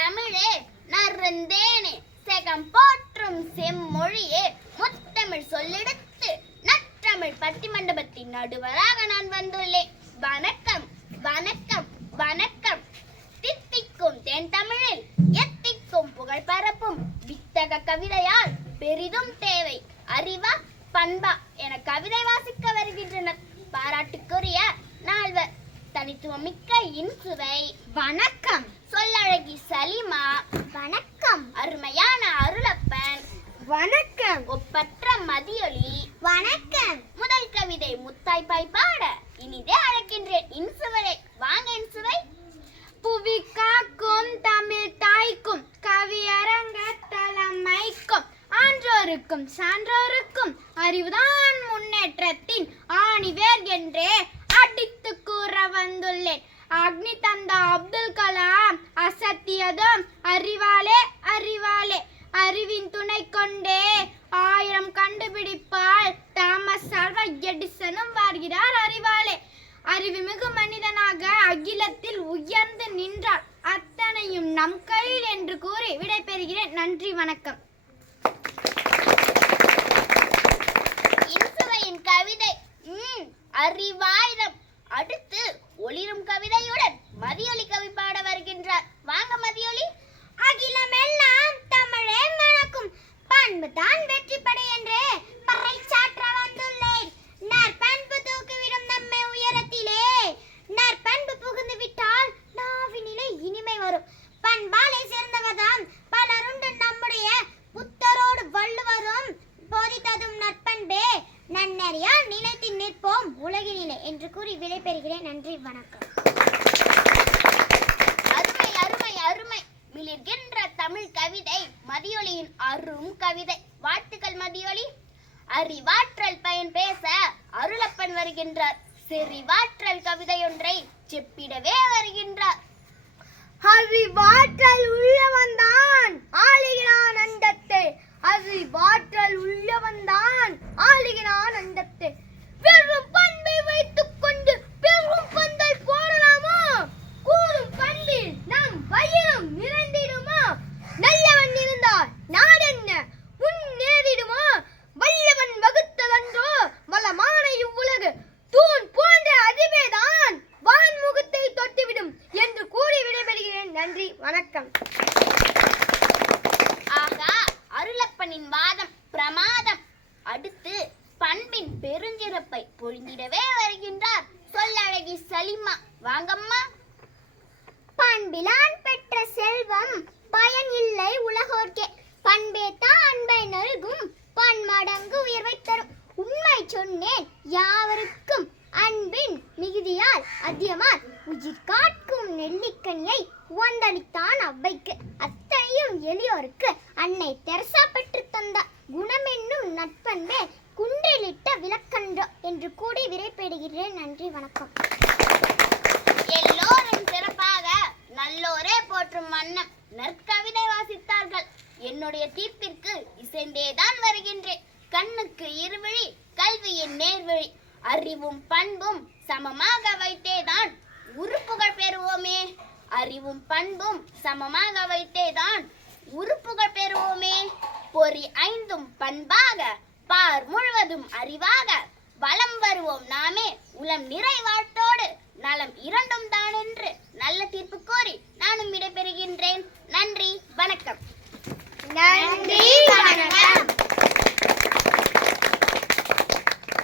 தமிழே நறுந்தேனே செகம் போற்றும் செம்மொழியே முத்தமிழ் சொல்லெடுத்து நற்றமிழ் பட்டிமண்டபத்தின் நடுவராக நான் வந்துள்ளேன். வணக்கம் வணக்கம் வணக்கம். தித்திக்கும் தென் தமிழில் எத்திக்கும் புகழ் பரப்பும் வித்தக கவிதையால் பெரிதும் தேவை அறிவா பண்பா என கவிதை வாசிக்க வருகின்றனர் பாராட்டுக்குரிய நால்வர். தனித்துவம் மிக்க இன்சுவை வணக்கம். சொல்லழகி சலிமா வணக்கம். அருமையான அருளப்பன் வணக்கம். ஒப்பற்ற மதியொலி வணக்கம். முதல் கவிதை முத்தாய்ப்பாய் பாட இனிதே அழைக்கின்றேன் இன்சுவரை. வாங்க இன்சுவை. புவி காக்கும் தமிழ் தாய்க்கும் கவியரங்க தலைமைக்கும் ஆன்றோருக்கும் சான்றோருக்கும் அறிவுதான் முன்னேற்றத்தின் ஆணிவேர் என்றே அடித்து கூற வந்துள்ளேன். அக்னி தந்த அப்துல் கலாம் அசத்தியதும் அறிவாலே அறிவாலே அறிவின் துணை கொண்டே 1000 கண்டுபிடிப்பால் தாமஸ் ஆல்வா எடிசனும் வாழ்கிறார் அறிவாலே. அறிவுமிகு மனிதனாக அகிலத்தில் உயர்ந்து நின்றார். அத்தனையும் நம் கையில் என்று கூறி விடைபெறுகிறேன். நன்றி வணக்கம். இன்சுவையின் கவிதை அறிவாயுதம். அடுத்து ஒளிரும் கவிதையுடன் மதியொலி கவி பாட வருகின்றார். வாங்க மதியொலி. அகிலமெல்லாம் தமிழே மணக்கும் பண்பு தான் வெற்றி படை என்றே பறைசாற்ற வந்துள்ளேன். நற்பண்பு தூக்கிவிடும் நம்மை உயரத்திலே. நற்பண்பு புகுந்து விட்டால் நாவினிலே இனிமை வரும். பண்பாலை சேர்ந்தவர்தான் பலருண்டு நம்முடைய புத்தரோடு வள்ளுவரும் போதித்ததும் நற்பண்பே. நன்னறியால் நிலைத்து நிற்போம் உலகினிலே என்று கூறி விடைபெறுகிறேன். நன்றி வணக்கம். அருமை அருமை அருமை. மிளிர்கின்ற தமிழ் கவிதை மதியொலியின் அரும் கவிதை. வாழ்த்துக்கள் மதியொலி. அறிவாற்றல் பயன் பேச அருளப்பன் வருகின்றார். செறிவாற்றல் கவிதையொன்றை செப்பிடவே வருகின்றார். அறிவாற்றல் உள்ளவன்தான் ஆளுகிறான் அண்டத்தை. அறிவாற்றல் உள்ளவன்தான் ஆளுகிறான் அண்டத்தை. வெறும் பண்பை வைத்துக் கொண்டு பெரும் பந்தல் போடலாமா? கூறும் பண்பில் நம் வயிறும் நிறைந்திடுமா? நல்லவன் இருந்தால் நாடென்ன முன்னேறிடுமா? வல்லவன் வகுத்ததன்றோ வளமான இவ்வுலகு. தூண் போன்ற அறிவேதான் வான்முகத்தை தொட்டுவிடும் என்று கூறி விடைபெறுகிறேன். நன்றி வணக்கம். ஆகா, அருளப்பனின் வாதம் பிரமாதம். அடுத்து பண்பின் பெருஞ்சிறப்பை பொழிந்திடவே வருகின்றார் சொல்லழகி சலிமா. வாங்கம்மா. பண்பிலான் பெற்ற செல்வம் பயன் இல்லை உலகோர்க்கே. பண்பே தான் அன்பை நல்கும் பன்மடங்கு உயர்வை தரும். உண்மை சொன்னேன் யாவருக்கும் அன்பின் மிகுதியால் அதியமார் உயிர் காட்கும் நெல்லிக்கனியை வந்தளித்தான் அவ்வைக்கு. அத்தனையும் எளியோருக்கு அன்னை தெரசா பெற்று தந்தார். குணமென்னும் நட்பண்பே குன்றிலிட்ட விளக்கன்றோ என்று கூடி விடைபெறுகிறேன். நன்றி வணக்கம். எல்லோரும் சிறப்பாக நல்லோரே போற்றும் வண்ணம் நற்கவிதை வாசித்தார்கள். என்னுடைய தீர்ப்பிற்கு இசைந்தேதான் வருகின்றேன். கண்ணுக்கு இருவிழி கல்வியின் நேர்வழி. அறிவும் பண்பும் சமமாக வைத்தேதான் உறுப்புகள் பெறுவோமே. அறிவும் பண்பும் சமமாக வைத்தேதான் உறுப்புகள் பெறுவோமே. பொறி 5 பண்பாக பார் முழுவதும் அறிவாக வலம் வருவோம் நாமே உளம் நிறைவாழ்த்தோடு நலம் 2 தான் என்று நல்ல தீர்ப்பு கோரி நானும் விடைபெறுகின்றேன். நன்றி வணக்கம். நன்றி.